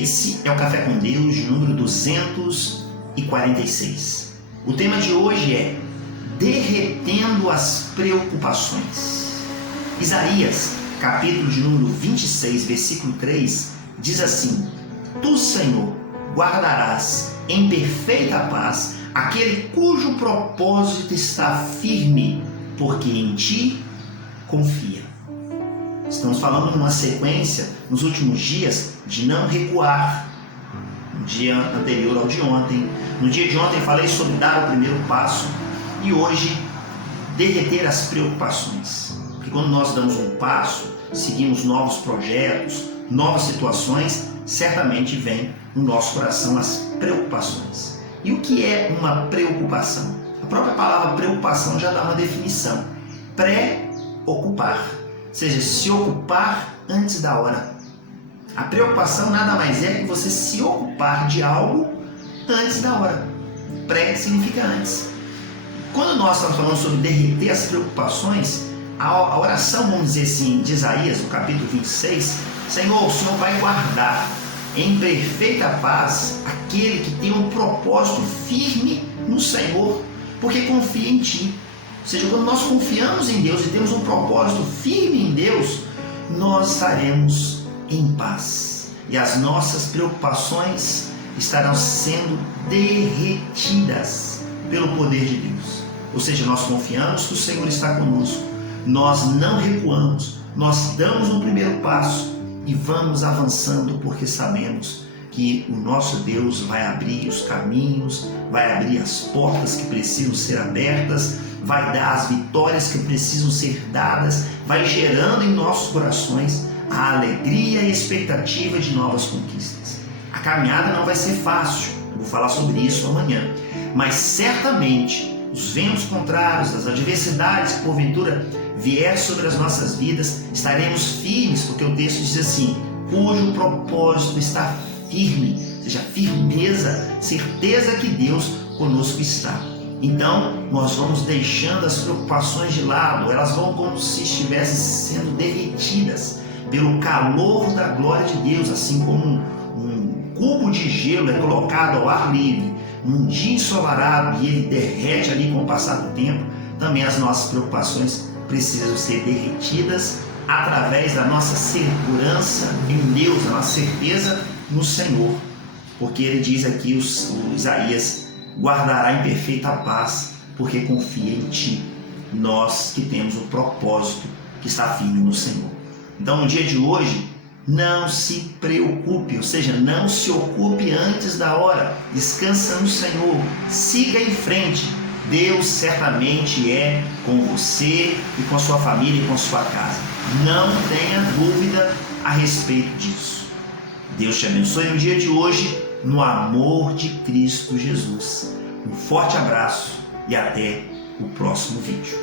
Esse é o Café com Deus de número 246. O tema de hoje é derretendo as preocupações. Isaías, capítulo de número 26, versículo 3, diz assim: Tu, Senhor, guardarás em perfeita paz aquele cujo propósito está firme, porque em ti confia. Estamos falando numa sequência, nos últimos dias, de não recuar. No dia anterior ao de ontem. No dia de ontem falei sobre dar o primeiro passo. E hoje, derreter as preocupações. Porque quando nós damos um passo, seguimos novos projetos, novas situações, certamente vem no nosso coração as preocupações. E o que é uma preocupação? A própria palavra preocupação já dá uma definição. Preocupar. Ou seja, se ocupar antes da hora. A preocupação nada mais é que você se ocupar de algo antes da hora. Pré significa antes. Quando nós estamos falando sobre derreter as preocupações, a oração, vamos dizer assim, de Isaías, no capítulo 26, Senhor, o Senhor vai guardar em perfeita paz aquele que tem um propósito firme no Senhor, porque confia em Ti. Ou seja, quando nós confiamos em Deus e temos um propósito firme em Deus, nós estaremos em paz. E as nossas preocupações estarão sendo derretidas pelo poder de Deus. Ou seja, nós confiamos que o Senhor está conosco. Nós não recuamos. Nós damos um primeiro passo e vamos avançando porque sabemos que o nosso Deus vai abrir os caminhos, vai abrir as portas que precisam ser abertas, vai dar as vitórias que precisam ser dadas, vai gerando em nossos corações a alegria e expectativa de novas conquistas. A caminhada não vai ser fácil, eu vou falar sobre isso amanhã, mas certamente os ventos contrários, as adversidades que porventura vier sobre as nossas vidas, estaremos firmes, porque o texto diz assim: cujo propósito está firme, ou seja, firmeza, certeza que Deus conosco está. Então, nós vamos deixando as preocupações de lado, elas vão como se estivessem sendo derretidas pelo calor da glória de Deus, assim como um cubo de gelo é colocado ao ar livre, num dia ensolarado, e ele derrete ali com o passar do tempo. Também as nossas preocupações precisam ser derretidas através da nossa segurança em Deus, a nossa certeza no Senhor, porque ele diz aqui, o Isaías, guardará em perfeita paz, porque confia em Ti, nós que temos o propósito que está firme no Senhor. Então, no dia de hoje, não se preocupe, ou seja, não se ocupe antes da hora, descansa no Senhor, siga em frente. Deus certamente é com você e com a sua família e com a sua casa. Não tenha dúvida a respeito disso. Deus te abençoe no dia de hoje, no amor de Cristo Jesus. Um forte abraço e até o próximo vídeo.